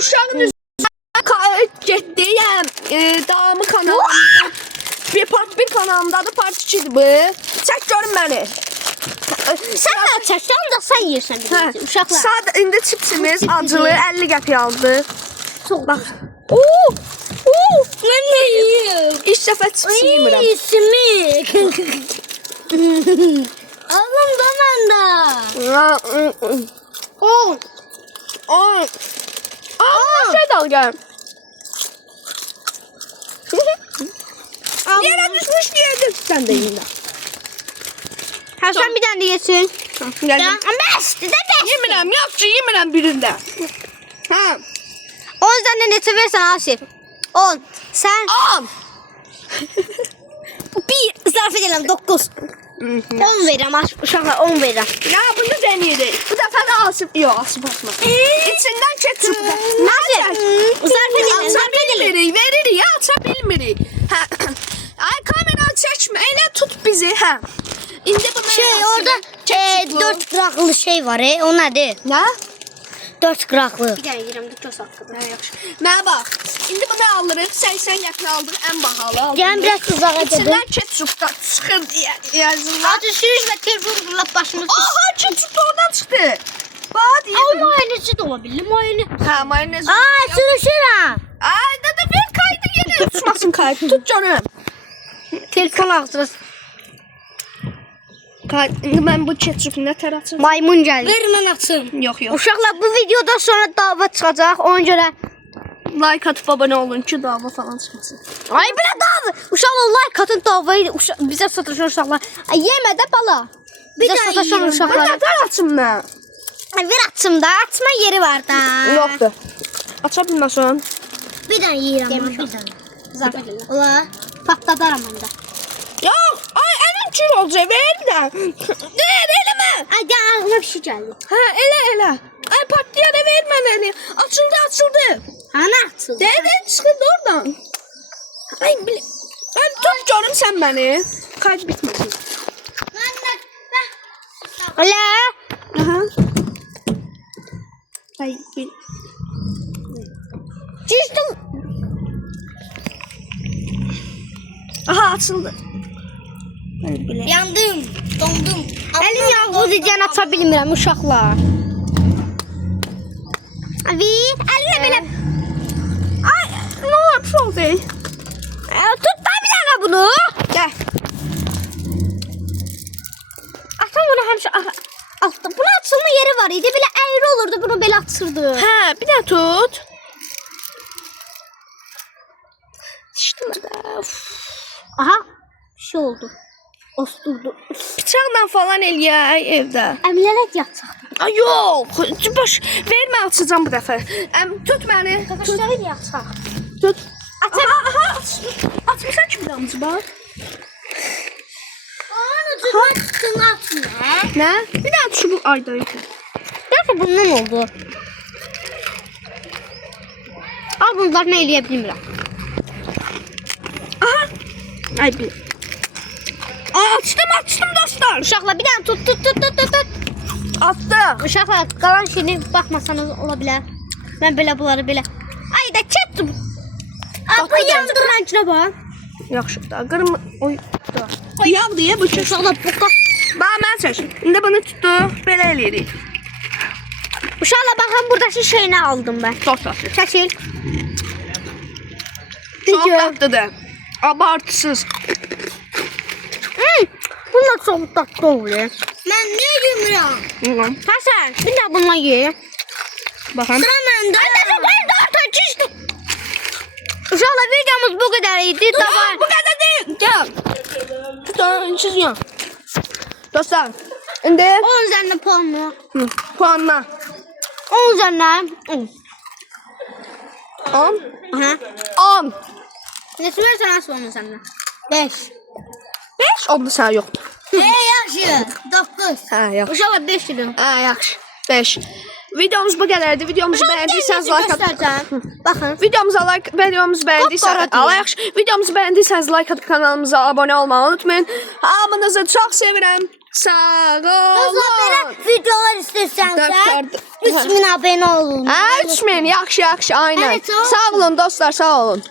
uşağın üzerine getdiyəm. Davamı kanalımda. Bir kanalımdadır, part 2'dir bu. Çək görün məni. Sən də çəksən də sən yersən bir uşaqlar. Saat indi çipsimiz acılı 50 qəpiyə aldı. Çox bax. Mən nə yeyim? İlk dəfə çipsi yemirəm. Sümük. Alım da məndə. Şey de al gel. Yere düşmüş diyedim. Sen de yiyin. Ha sen bir tane de yesin. Geldim. Beşti de beş. Yemirəm, yoxçu yemirəm birində. Ha. 10 tane neçə versən Asif? 10. Sen 10. 1 zarf edelim 9. 10 verirəm uşaqlar 10 verirəm. Ya bunu deneyəcək. Bu dəfə də Asif, yox Asif atma. İçindən ketçup. Zarf edelim. Aça bilmirik, veririk ya, aça bilmirik. Hə. Ay kamera çəkmə, elə tut bizi, hə. İndi bunu Orada 4 qıraqlı şey var, o nədir? Nə? 4 qıraqlı. Bir dənə yeyirəm, göz haqqıdır. Hə, yaxşı. Mənə bax. İndi bunu alırıq, 80 qəpik aldıq, ən bahalı aldıq. Gəlin biraz uzağa gedim. İçindən ketçup da çıxır deyə yazırlar. Acı sürüş və telefon fırlap başımız. Aha, ketçup da oradan çıxdı. Bax, deyirəm. Ama mayonezi de olabilir, mayonez. Hə, mayonez. Sürüşürəm. Ay, da ver kaydı yenə uçmasın kaydı. Tut canım. Telefon ağzırız. İndi mən bu ketçupu nə tər açım? Maymun gəldi. Ver mən açım. Yox, yox. Uşaqlar bu videodan sonra dava çıxacaq. Ona görə Like atıp abone olun ki dava falan çıxmasın. ay belə dava. Uşaqlar like atın davayı bizə sataşan uşaqlar. Ay yemə də bala. Bizə sataşan Bu uşaqlar. nə tər açım mən? Ay ver açım da. Açma yeri var da. Yoxdur. Aça bilməsən. Bir dənə yeyirəm mən bir dənə. Zərb edirəm. Ola patladaram mən də. Yox, ay əlim kür olacaq, ver də. Deyir, eləmə. Ay də ağlıma bir şey gəldi. Hə, elə. Ay patlıya da vermə məni. Açıldı. Ana açıldı. Deyir, çıxırdı oradan. Ay, mən tut görüm sən məni. Kaç bitməsin. Ola. Aha. Ay, bil. Düşdüm. Aha, açıldı. Yandım, dondum. Əlim yağlıdır deyən aça bilmirəm uşaqlar. Abi, əlinlə belə. Ay, nə olub, şu oldu? Tut da bir dənə bunu. Gəl. Atam bunu həmişə altda. Bunun açılma yeri var idi. Belə əyri olurdu, bunu belə açırdı. Hə, bir də tut. Dişdim də. Aha, bir şey oldu. Osturdu. Bıçaqla falan eləyək evdə. Əmlərək yatacaqdı. Ay, yox. Boş, vermə, açacağım bu dəfə. Tut məni. Qaqaşları yatacaq. Tut. Aha, açmışsan ki buramızı, bax. Ana, cürmə çıxdın atma. Nə? Bir daha şu bu ayda yox. Nəsə bundan oldu. Al bunları nə eləyə bilmirəm. Aha. Ay, bil. Açdım dostlar. Uşaqlar bir dənə tut. Atdım. Uşaqlar qalan şeyini baxmasanız ola bilər. Mən belə bunları belə. Ay da ketdim. Bu yandıran içinə bax. Yaxşı da. Qırmı. Oy. Yağ diye bu çək. Uşaqlar bu Bax, mən çək. İndi bunu tutdu. Belə eləyirik. Uşaqlar baxın buradakı şeyini aldım mən. Çox tatlı. Çəkil. Çox tatlıdır. Abartısız. Bunlar çox tatlı olur. Mən nə yemirəm? Həsən, bir də bununla ye. Baxın. Sıra məndə. Mən də artıq Uşaqlar videomuz bu qədər idi. Davay. Bu qədər deyil. Gəl. Tutun, siz yan. Dostlar, indi 10 üzərinə puanla. puanla. 10 üzərinə 10. 10. Aha. 10. Neçə versən asıl 10 üzərinə? 5. 5 oldu sən yoxdur. Yaxşı. 9. Hə, yaxşı. Uşaqlar 5 idi. Hə, yaxşı. 5. Videomuz bu qədərdir. Videomuzu bəyəndiysəniz like atın. Baxın. Videomuzu bəyəndiysəniz yaxşı. Videomuzu bəyəndiysəniz like atıb kanalımıza abunə olmağı unutmayın. Hamınızı çox sevirəm. Sağ Dostlar belə olun. videolar istəsənsə Doktor- 3000 abunə olun. Hə, 3000 yaxşı, aynen. Evet, sağ olun. Sağ olun dostlar, sağ olun.